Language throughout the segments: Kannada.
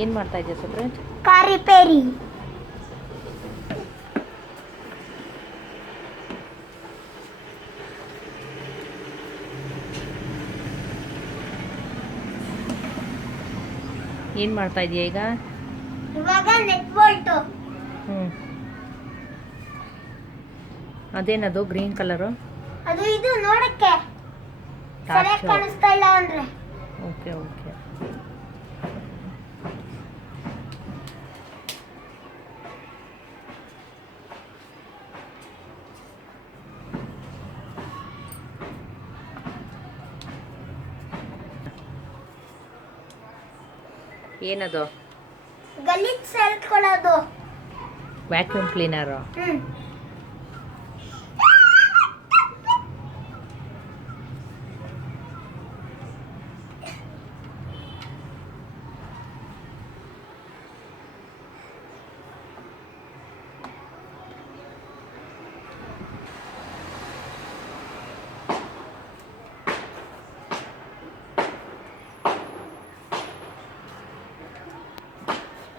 ಏನು ಮಾಡ್ತಾ ಇದೆಯಾ ಸುಪ್ರೀತ್? Car repair. ಏನು ಮಾಡ್ತಾ ಇದೆಯಾ ಈಗ? ಇವಾಗ ನೆಟ್ ಬೋಲ್ಟು. ಅದೇನದು ಗ್ರೀನ್ ಕಲರು? ಅದು ಇದು ನೋಡಕ್ಕೆ ಸರಿಯಾಗಿ ಕಾಣಿಸ್ತಾ ಇಲ್ಲ ಅಂದ್ರೆ. Okay okay. ಏನದು? ಗಲೀಜ್ ಸೇರ್ಕೊಳ್ಳೋದು. Vacuum cleaner.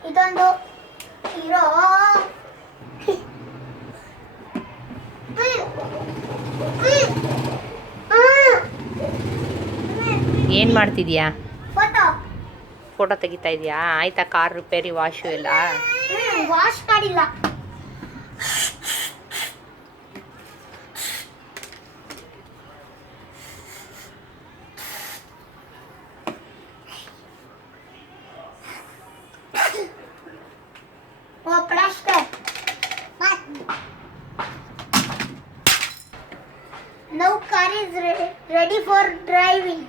ಇದೊಂದು ಹೀರೋ. ಏನು ಮಾಡ್ತಿದ್ಯಾ? ಫೋಟೋ ಫೋಟೋ ತೆಗಿತಾ ಇದೆಯಾ? ಆಯ್ತಾ ಕಾರ್ ರಿಪೇರಿ ವಾಶು ಎಲ್ಲ? ವಾಶ್ ಮಾಡಿಲ್ಲ. Plaster. Now car is ready for driving.